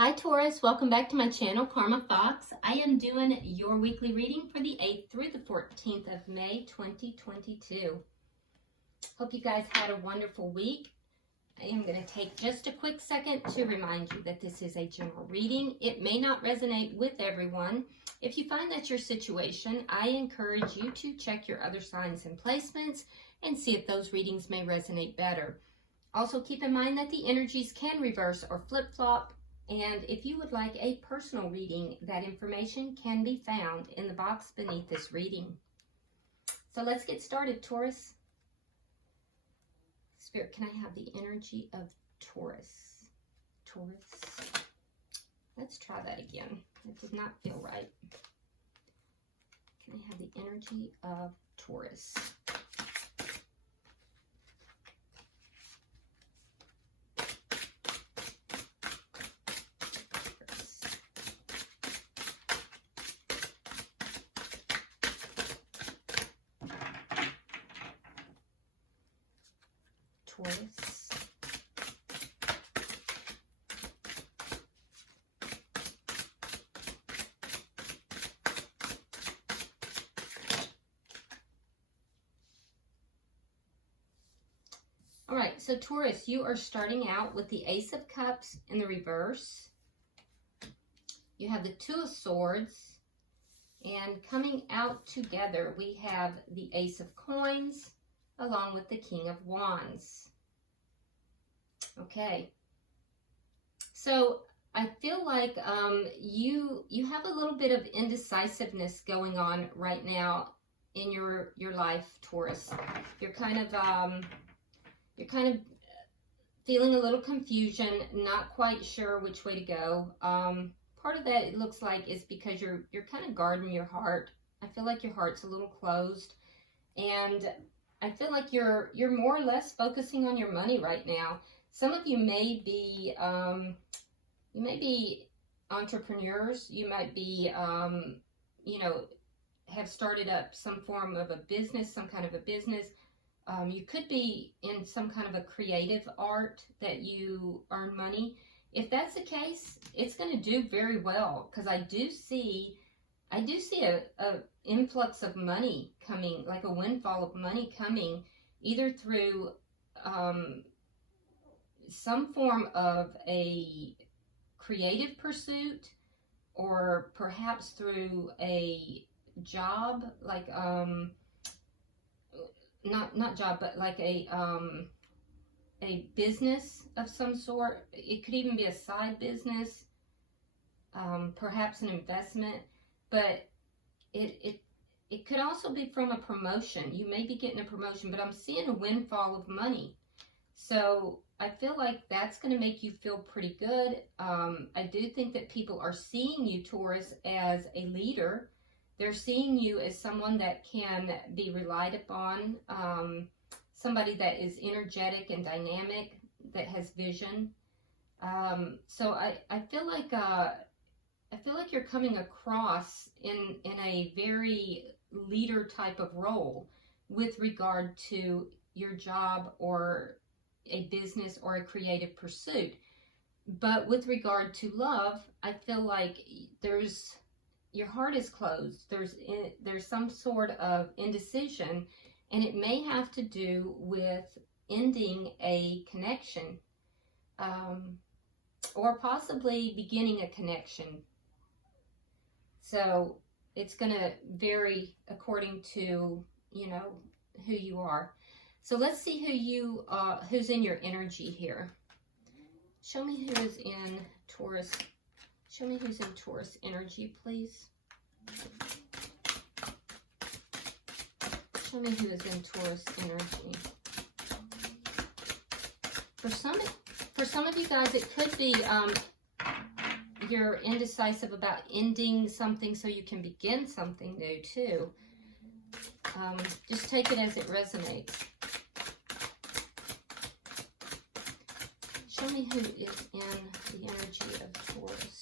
Hi Taurus, welcome back to my channel, Karma Fox. I am doing your weekly reading for the 8th through the 14th of May 2022. Hope you guys had a wonderful week. I am going to take just a quick second to remind you that this is a general reading. It may not resonate with everyone. If you find that's your situation, I encourage you to check your other signs and placements and see if those readings may resonate better. Also keep in mind that the energies can reverse or flip-flop. And if you would like a personal reading, that information can be found in the box beneath this reading. So let's get started, Taurus. Spirit, can I have the energy of Taurus? Taurus. Let's try that again. That did not feel right. Can I have the energy of Taurus? Taurus. All right, so Taurus, you are starting out with the Ace of Cups in the reverse. You have the Two of Swords, and coming out together, we have the Ace of Coins along with the King of Wands. Okay, so I feel like you have a little bit of indecisiveness going on right now in your life, Taurus. You're kind of feeling a little confusion, not quite sure which way to go. Part of that, it looks like, is because you're kind of guarding your heart. I feel like your heart's a little closed, and I feel like you're more or less focusing on your money right now. Some of you may be entrepreneurs. You might be, have started up some form of a business, some kind of a business. You could be in some kind of a creative art that you earn money. If that's the case, it's going to do very well, because I do see a influx of money coming, like a windfall of money coming, either through some form of a creative pursuit, or perhaps through a job, like not job, but like a business of some sort. It could even be a side business, perhaps an investment, but it could also be from a promotion. You may be getting a promotion, but I'm seeing a windfall of money. So I feel like that's going to make you feel pretty good. I do think that people are seeing you, Taurus, as a leader. They're seeing you as someone that can be relied upon, somebody that is energetic and dynamic, that has vision. So I feel like you're coming across in a very leader type of role with regard to your job or a business or a creative pursuit. But with regard to love, I feel like your heart is closed. There's some sort of indecision, and it may have to do with ending a connection, or possibly beginning a connection. So it's going to vary according to, who you are. So let's see who's in your energy here. Show me who is in Taurus. Show me who's in Taurus energy, please. Show me who is in Taurus energy. For some of you guys, it could be you're indecisive about ending something so you can begin something new too. Just take it as it resonates. Show me who is in the energy of Taurus.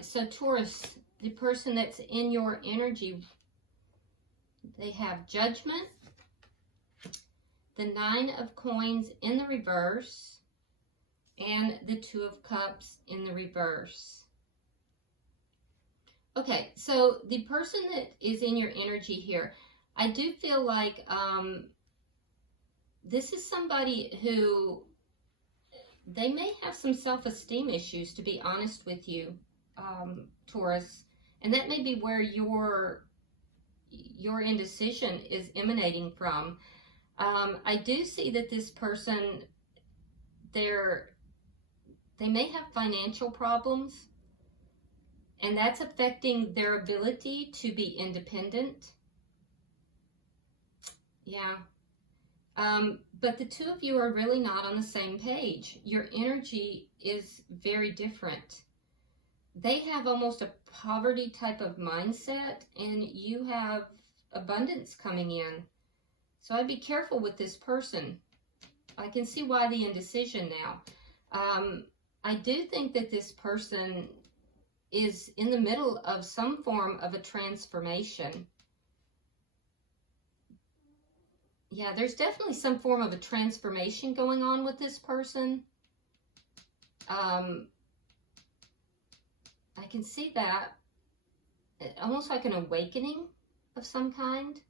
right, so Taurus, the person that's in your energy, they have Judgment, the 9 of Coins in the reverse, and the 2 of Cups in the reverse. Okay, so the person that is in your energy here, I do feel like this is somebody who, they may have some self-esteem issues, to be honest with you, Taurus. And that may be where your indecision is emanating from. I do see that this person, they may have financial problems, and that's affecting their ability to be independent. Yeah. But the two of you are really not on the same page. Your energy is very different. They have almost a poverty type of mindset, and you have abundance coming in. So I'd be careful with this person. I can see why the indecision now. I do think that this person is in the middle of some form of a transformation. Yeah, there's definitely some form of a transformation going on with this person. I can see that. Almost like an awakening of some kind.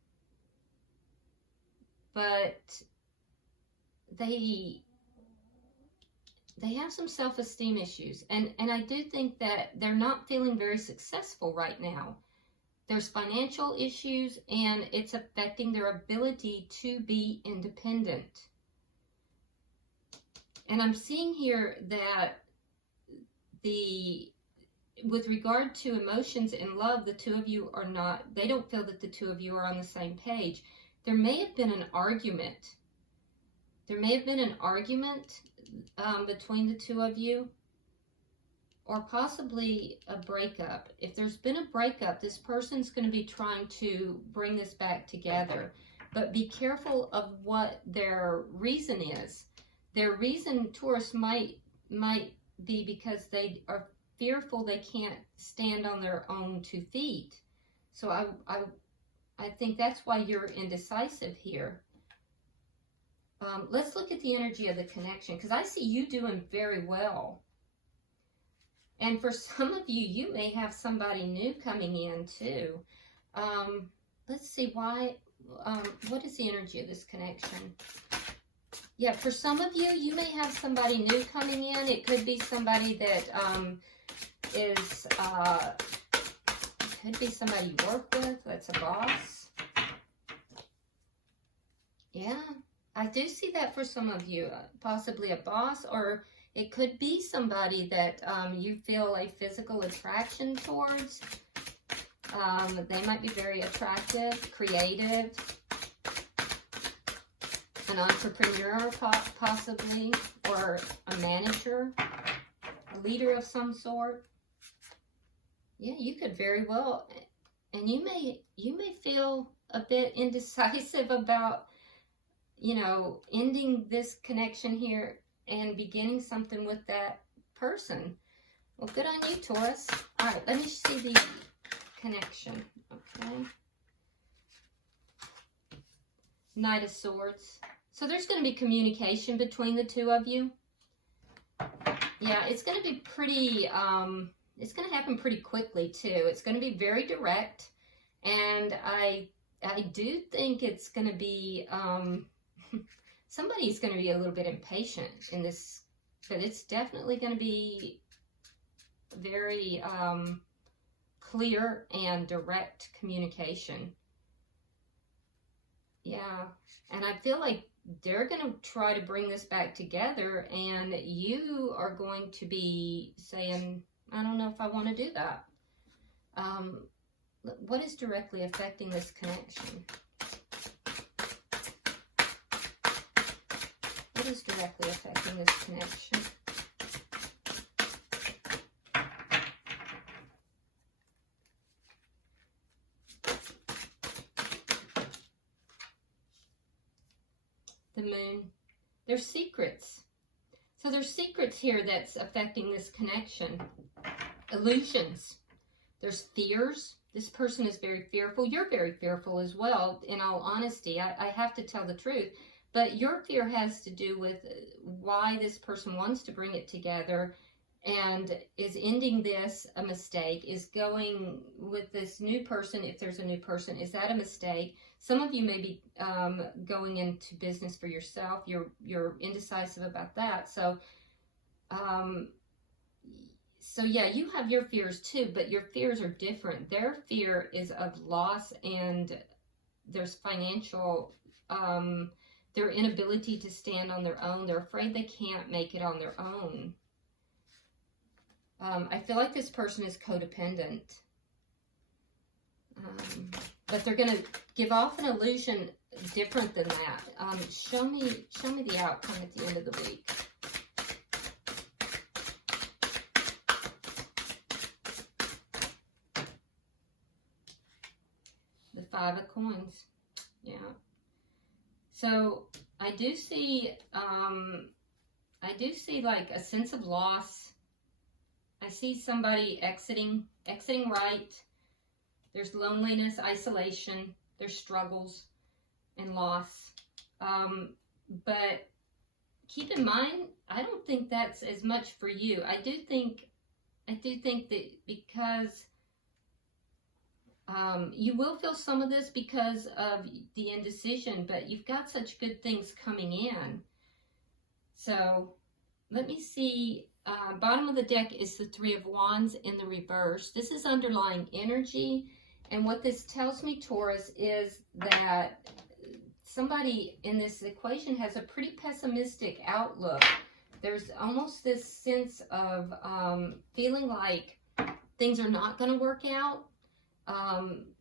But they have some self-esteem issues. And I do think that they're not feeling very successful right now. There's financial issues, and it's affecting their ability to be independent. And I'm seeing here that with regard to emotions and love, the two of you are not, they don't feel that the two of you are on the same page. There may have been an argument. There may have been an argument between the two of you, or possibly a breakup. If there's been a breakup, this person's going to be trying to bring this back together. But be careful of what their reason is. Their reason, Taurus, might be because they are fearful they can't stand on their own 2 feet. So I think that's why you're indecisive here. Let's look at the energy of the connection, because I see you doing very well. And for some of you, you may have somebody new coming in too. Let's see why, what is the energy of this connection? Yeah, for some of you, you may have somebody new coming in. It could be somebody that could be somebody you work with, that's a boss. Yeah, I do see that for some of you, possibly a boss, or it could be somebody that you feel a physical attraction towards. They might be very attractive, creative, an entrepreneur possibly, or a manager, a leader of some sort. Yeah, you could very well, and you may feel a bit indecisive about, you know, ending this connection here and beginning something with that person. Well, good on you, Taurus. All right, let me see the connection, okay? Knight of Swords. So there's going to be communication between the two of you. Yeah, it's going to be pretty, it's going to happen pretty quickly, too. It's going to be very direct, and I do think it's going to be, somebody's going to be a little bit impatient in this, but it's definitely going to be very clear and direct communication. Yeah, and I feel like they're going to try to bring this back together, and you are going to be saying, I don't know if I want to do that. What is directly affecting this connection? What is directly affecting this connection? The Moon. There's secrets. So there's secrets here that's affecting this connection. illusions. There's fears. This person is very fearful. You're very fearful as well, in all honesty. I have to tell the truth. But your fear has to do with why this person wants to bring it together, and is ending this a mistake? Is going with this new person, if there's a new person, is that a mistake? Some of you may be going into business for yourself. You're indecisive about that. So yeah, you have your fears too, but your fears are different. Their fear is of loss, and there's financial, their inability to stand on their own. They're afraid they can't make it on their own. I feel like this person is codependent. But they're going to give off an illusion different than that. Show me the outcome at the end of the week. The Five of Coins. Yeah. So I do see like a sense of loss. I see somebody exiting right. There's loneliness, isolation, there's struggles and loss. But keep in mind, I don't think that's as much for you. I do think that because you will feel some of this because of the indecision, but you've got such good things coming in. So let me see. Bottom of the deck is the Three of Wands in the reverse. This is underlying energy. And what this tells me, Taurus, is that somebody in this equation has a pretty pessimistic outlook. There's almost this sense of feeling like things are not going to work out.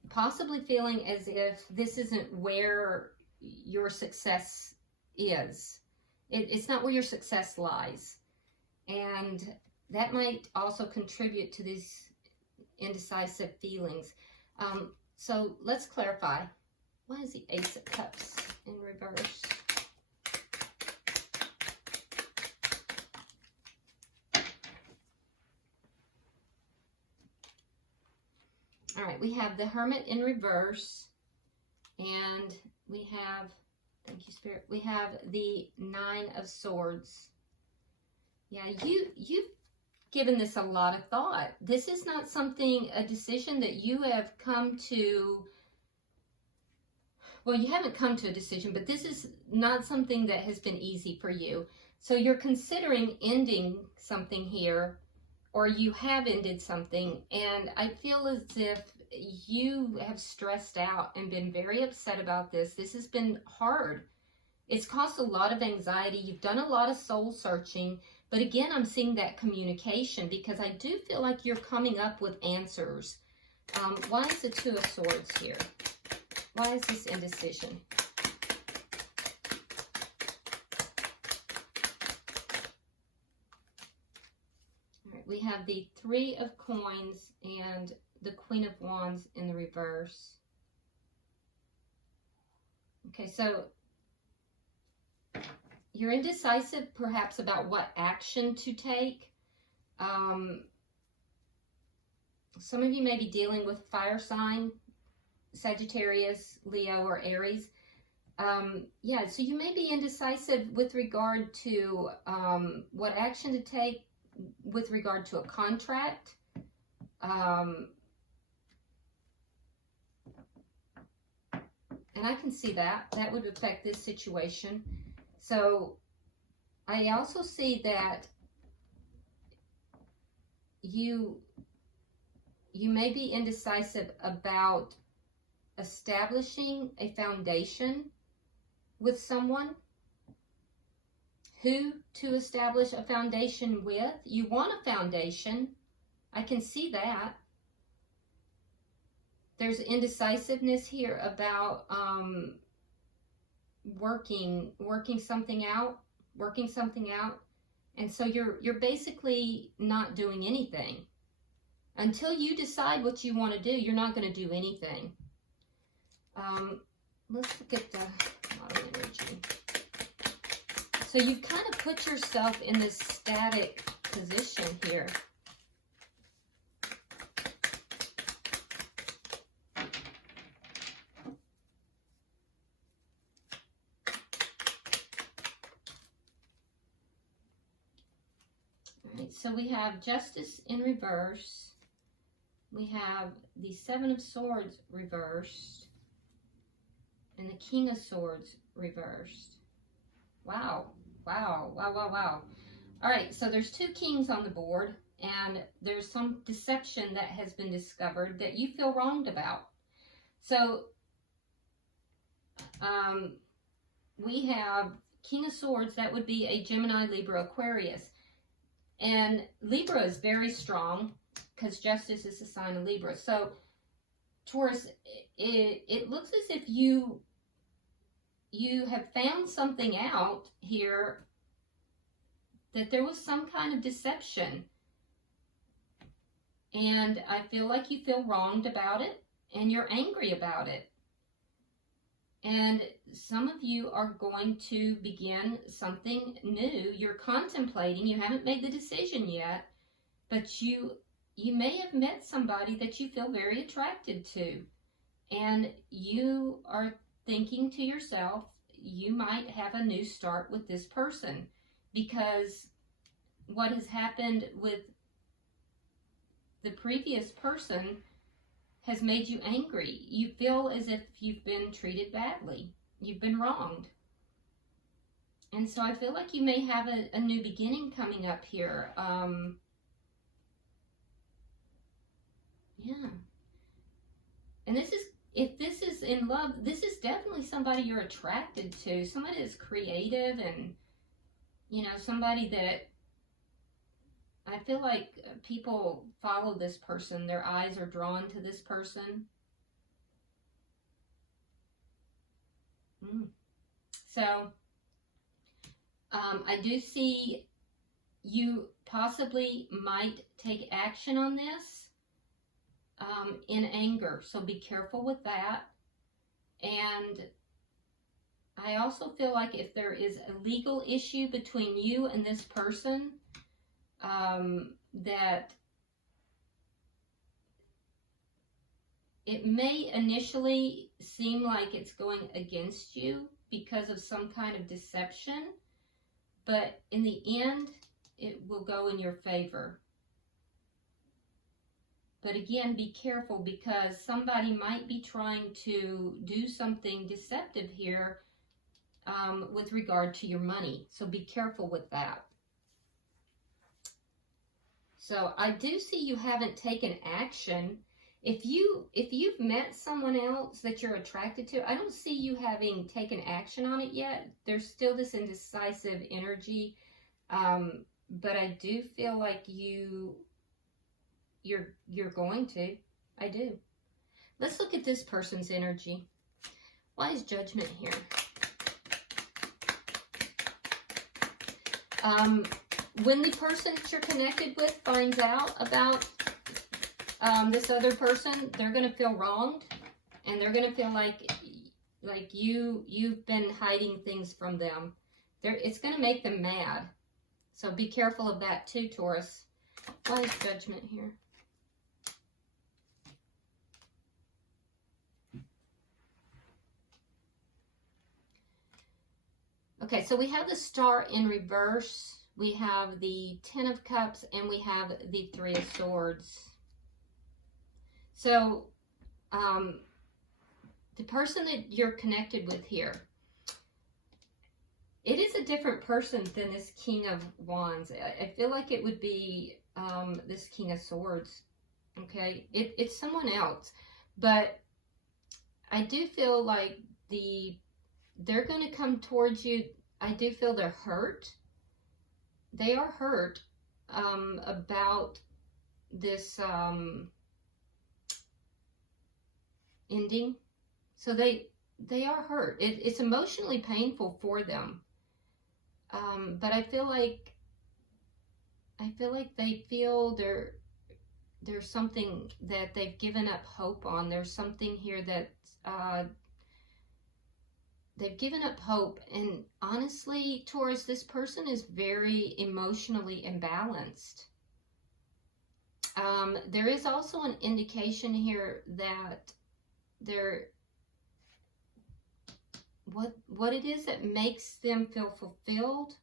Possibly feeling as if this isn't where your success is. It's not where your success lies. And that might also contribute to these indecisive feelings. So let's clarify. Why is the Ace of Cups in reverse? All right, we have the Hermit in reverse, and we have, thank you, Spirit, we have the Nine of Swords. Yeah, you've given this a lot of thought. This is not a decision that you have come to, well, you haven't come to a decision, but this is not something that has been easy for you. So you're considering ending something here, or you have ended something, and I feel as if you have stressed out and been very upset about this. This has been hard. It's caused a lot of anxiety. You've done a lot of soul searching. But again, I'm seeing that communication because I do feel like you're coming up with answers. Why is the Two of Swords here? Why is this indecision? All right, we have the Three of Coins and the Queen of Wands in the reverse. Okay, so you're indecisive perhaps about what action to take. Some of you may be dealing with fire sign, Sagittarius, Leo, or Aries. Yeah, so you may be indecisive with regard to what action to take with regard to a contract. And I can see that. That would affect this situation. So I also see that you may be indecisive about establishing a foundation with someone. Who to establish a foundation with? You want a foundation. I can see that. There's indecisiveness here about working something out, and so you're basically not doing anything until you decide what you want to do. You're not going to do anything. Let's look at the model energy. So you've kind of put yourself in this static position here. right, so we have Justice in reverse. We have the Seven of Swords reversed. And the King of Swords reversed. Wow. Wow. Wow, wow, wow. All right, so there's two kings on the board, and there's some deception that has been discovered that you feel wronged about. So we have King of Swords. That would be a Gemini, Libra, Aquarius. And Libra is very strong because Justice is a sign of Libra. So Taurus, it looks as if you have found something out here, that there was some kind of deception. And I feel like you feel wronged about it, and you're angry about it. And some of you are going to begin something new. You're contemplating. You haven't made the decision yet, but you may have met somebody that you feel very attracted to. And you are thinking to yourself, you might have a new start with this person, because what has happened with the previous person has made you angry. You feel as if you've been treated badly. You've been wronged. And so I feel like you may have a new beginning coming up here. Yeah. And this is, if this is in love, this is definitely somebody you're attracted to. Somebody that's creative, and, you know, somebody that I feel like people follow this person. Their eyes are drawn to this person. So, I do see you possibly might take action on this in anger. So be careful with that. And I also feel like if there is a legal issue between you and this person, that it may initially seem like it's going against you because of some kind of deception, but in the end, it will go in your favor. But again, be careful, because somebody might be trying to do something deceptive here with regard to your money. So be careful with that. So I do see you haven't taken action. If you've met someone else that you're attracted to, I don't see you having taken action on it yet. There's still this indecisive energy, but I do feel like you're going to. I do. Let's look at this person's energy. Why is Judgment here? When the person that you're connected with finds out about this other person, they're going to feel wronged, and they're going to feel like you've been hiding things from them. It's going to make them mad. So be careful of that too, Taurus. Why is Judgment here? Okay, so we have the Star in reverse. We have the Ten of Cups, and we have the Three of Swords. So, the person that you're connected with here, it is a different person than this King of Wands. I feel like it would be this King of Swords. Okay, it's someone else, but I do feel like they're going to come towards you. I do feel they're hurt. They are hurt about this ending. So they are hurt. It's emotionally painful for them. But I feel like they feel there's something that they've given up hope on. There's something here that they've given up hope. And honestly, Taurus, this person is very emotionally imbalanced. There is also an indication here that what it is that makes them feel fulfilled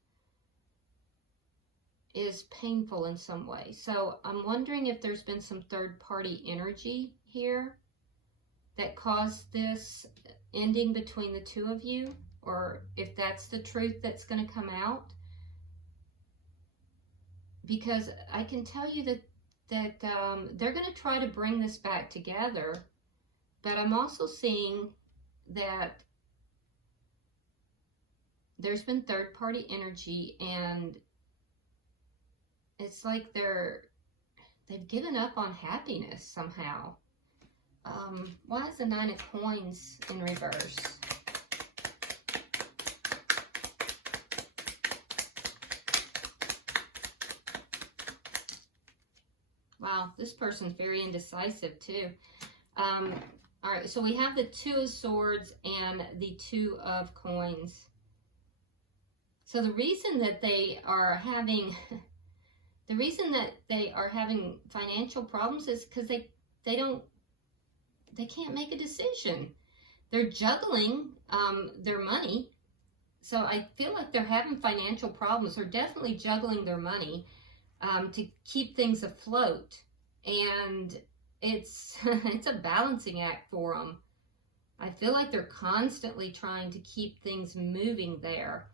is painful in some way. So I'm wondering if there's been some third-party energy here that caused this ending between the two of you, or if that's the truth that's going to come out. Because I can tell you that they're going to try to bring this back together, but I'm also seeing that there's been third-party energy, and it's like they've given up on happiness somehow. Why is the Nine of Coins in reverse? Wow, this person's very indecisive too. All right, so we have the Two of Swords and the Two of Coins. So the reason that they are having financial problems is because they can't make a decision. They're juggling their money. So I feel like they're having financial problems. They're definitely juggling their money to keep things afloat. And it's a balancing act for them. I feel like they're constantly trying to keep things moving there.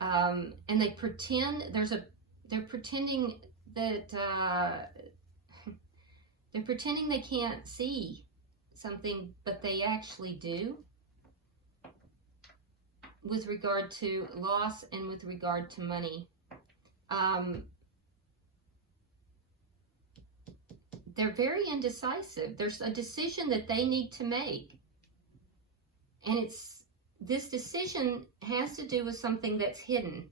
And they pretend they're pretending that they're pretending they can't see something, but they actually do, with regard to loss and with regard to money. They're very indecisive. There's a decision that they need to make, and this decision has to do with something that's hidden.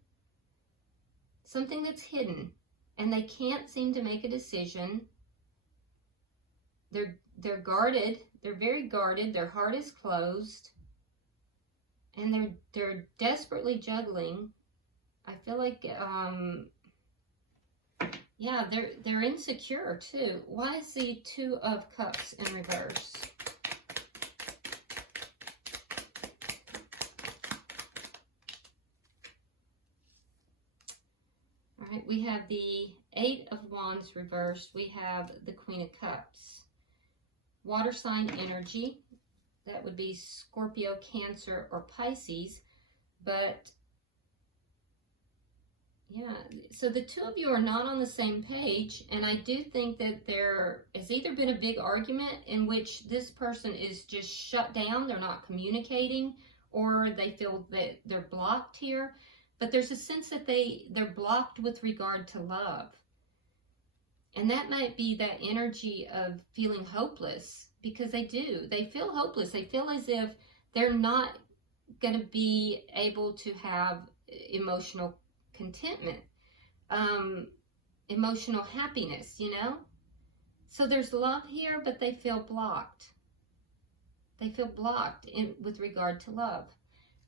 Something that's hidden, and they can't seem to make a decision. They're guarded. They're very guarded. Their heart is closed, and they're desperately juggling. I feel like yeah, they're insecure too. Why is the Two of Cups in reverse? All right, we have the Eight of Wands reversed. We have the Queen of Cups. Water sign energy. That would be Scorpio, Cancer, or Pisces. But yeah, so the two of you are not on the same page, and I do think that there has either been a big argument in which this person is just shut down, they're not communicating, or they feel that they're blocked here. But there's a sense that they're blocked with regard to love. And that might be that energy of feeling hopeless, because they do. They feel hopeless. They feel as if they're not going to be able to have emotional contentment, emotional happiness, you know? So there's love here, but they feel blocked. They feel blocked with regard to love.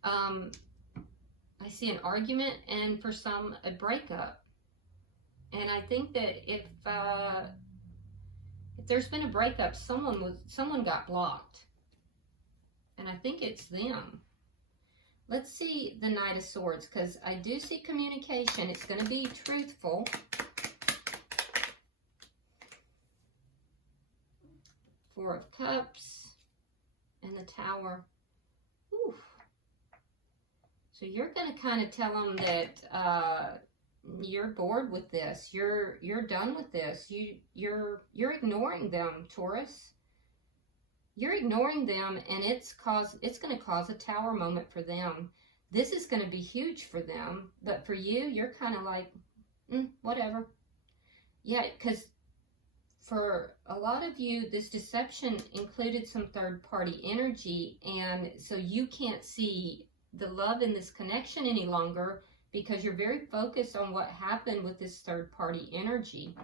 I see an argument, and for some, a breakup. And I think that if there's been a breakup, someone got blocked. And I think it's them. Let's see the Knight of Swords, because I do see communication. It's going to be truthful. Four of Cups and the Tower. Ooh. So you're going to kind of tell them that you're bored with this. You're done with this. You're ignoring them, Taurus. You're ignoring them, and it's going to cause a tower moment for them. This is going to be huge for them, but for you, you're kind of like, whatever. Yeah, because for a lot of you, this deception included some third-party energy, and so you can't see the love in this connection any longer because you're very focused on what happened with this third-party energy.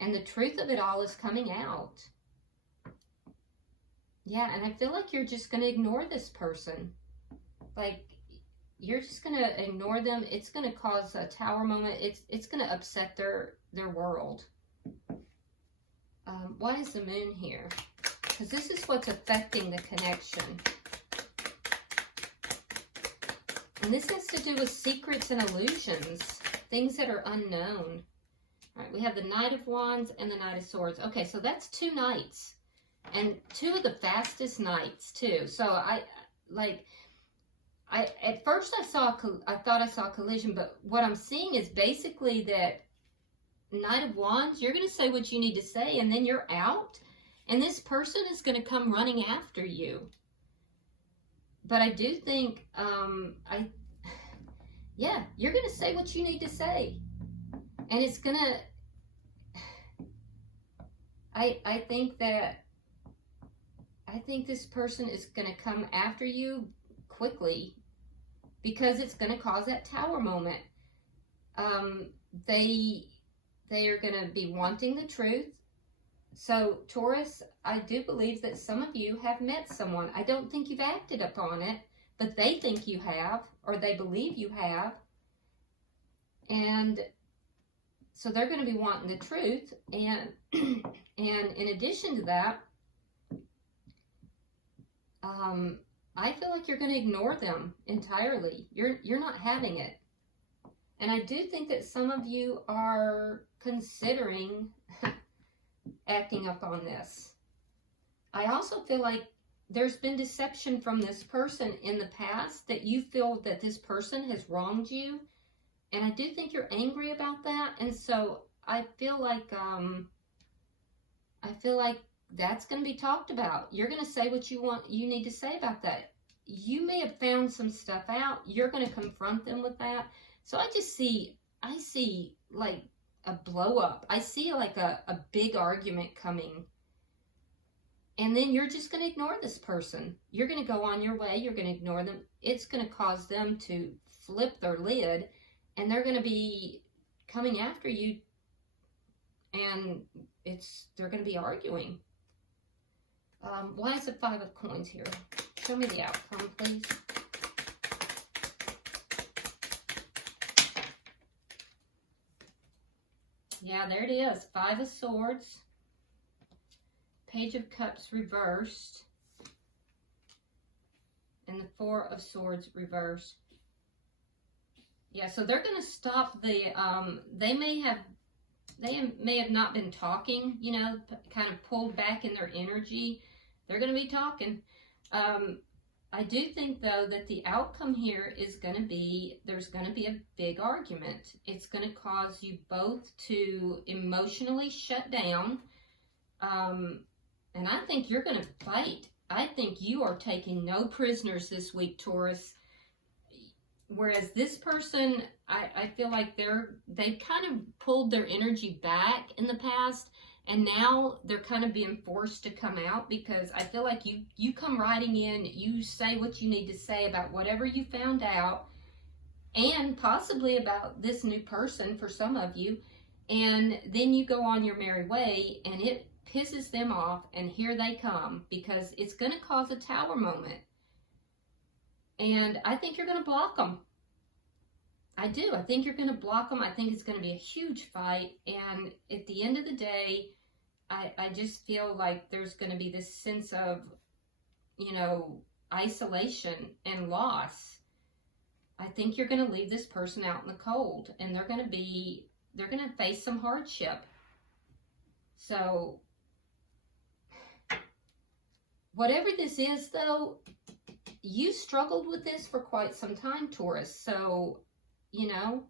And the truth of it all is coming out. Yeah, and I feel like you're just going to ignore this person. Like, you're just going to ignore them. It's going to cause a tower moment. It's going to upset their world. Why is the Moon here? Because this is what's affecting the connection. And this has to do with secrets and illusions. things that are unknown. All right, we have the Knight of Wands and the Knight of Swords. Okay, so that's 2 knights. And 2 of the fastest knights, too. So, at first I thought I saw a collision, but what I'm seeing is basically that Knight of Wands, you're going to say what you need to say, and then you're out. And this person is going to come running after you. But I do think, you're going to say what you need to say. And it's going to, I think this person is going to come after you quickly because it's going to cause that Tower moment. They are going to be wanting the truth. So, Taurus, I do believe that some of you have met someone. I don't think you've acted upon it, but they think you have, or they believe you have. And so they're going to be wanting the truth. And in addition to that, I feel like you're going to ignore them entirely. You're not having it. And I do think that some of you are considering acting up on this. I also feel like there's been deception from this person in the past, that you feel that this person has wronged you. And I do think you're angry about that. And so I feel like that's going to be talked about. You're going to say what you need to say about that. You may have found some stuff out. You're going to confront them with that. So I see like a blow up. I see like a big argument coming. And then you're just going to ignore this person. You're going to go on your way. You're going to ignore them. It's going to cause them to flip their lid. And they're going to be coming after you. And they're going to be arguing. Why is the 5 of Coins here? Show me the outcome, please. Yeah, there it is. 5 of Swords. Page of Cups reversed. And the 4 of Swords reversed. Yeah, so they're going to stop the, they may have not been talking, you know, kind of pulled back in their energy. They're going to be talking. I do think, though, that the outcome here is going to be, there's going to be a big argument. It's going to cause you both to emotionally shut down. And I think you're going to fight. I think you are taking no prisoners this week, Taurus. Whereas this person, I feel like they've kind of pulled their energy back in the past, and now they're kind of being forced to come out, because I feel like you come riding in, you say what you need to say about whatever you found out, and possibly about this new person for some of you, and then you go on your merry way, and it pisses them off, and here they come, because it's going to cause a Tower moment. And I think you're going to block them. I do. I think you're going to block them. I think it's going to be a huge fight. And at the end of the day, I just feel like there's going to be this sense of, you know, isolation and loss. I think you're going to leave this person out in the cold, and they're going to face some hardship. So whatever this is, though, you struggled with this for quite some time, Taurus. So, you know,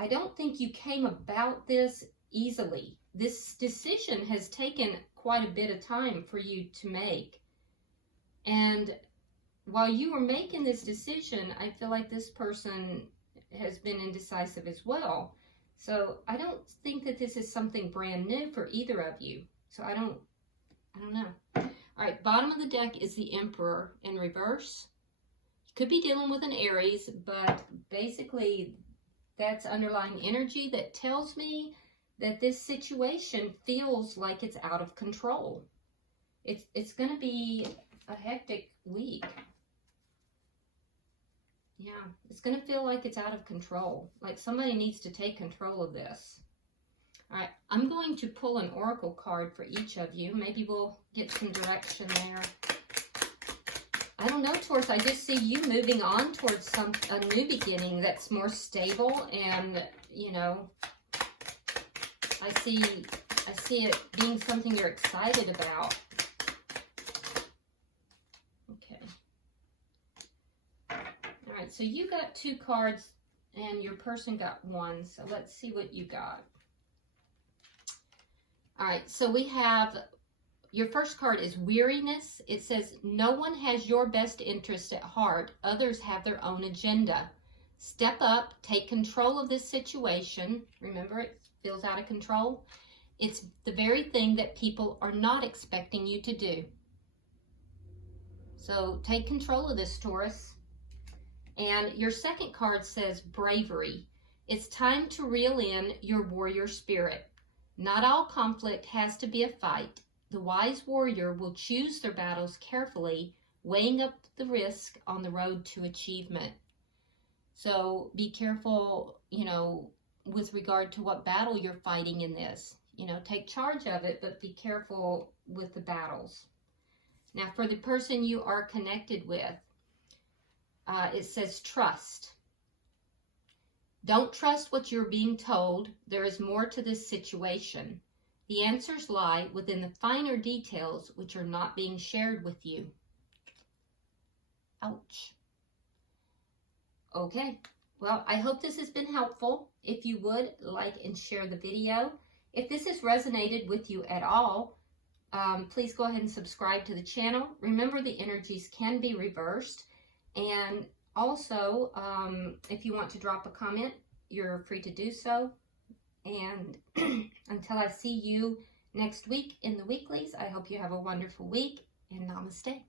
I don't think you came about this easily. This decision has taken quite a bit of time for you to make. And while you were making this decision, I feel like this person has been indecisive as well. So I don't think that this is something brand new for either of you. So I don't know. All right, bottom of the deck is the Emperor in reverse. You could be dealing with an Aries, but basically that's underlying energy that tells me that this situation feels like it's out of control. It's going to be a hectic week. Yeah, it's going to feel like it's out of control. Like somebody needs to take control of this. All right, I'm going to pull an oracle card for each of you. Maybe we'll get some direction there. I don't know, Taurus, I just see you moving on towards a new beginning that's more stable, and, you know, I see it being something you're excited about. Okay. All right, so you got 2 cards and your person got 1. So let's see what you got. All right, so we have, your first card is weariness. It says, no one has your best interest at heart. Others have their own agenda. Step up, take control of this situation. Remember, it feels out of control. It's the very thing that people are not expecting you to do. So take control of this, Taurus. And your second card says bravery. It's time to reel in your warrior spirit. Not all conflict has to be a fight. The wise warrior will choose their battles carefully, weighing up the risk on the road to achievement. So be careful, you know, with regard to what battle you're fighting in this. You know, take charge of it, but be careful with the battles. Now, for the person you are connected with, it says trust. Don't trust what you're being told. There is more to this situation. The answers lie within the finer details which are not being shared with you. Ouch. Okay, well, I hope this has been helpful. If you would, like and share the video. If this has resonated with you at all, please go ahead and subscribe to the channel. Remember, the energies can be reversed. And also, if you want to drop a comment, you're free to do so. And until I see you next week in the weeklies, I hope you have a wonderful week, and namaste.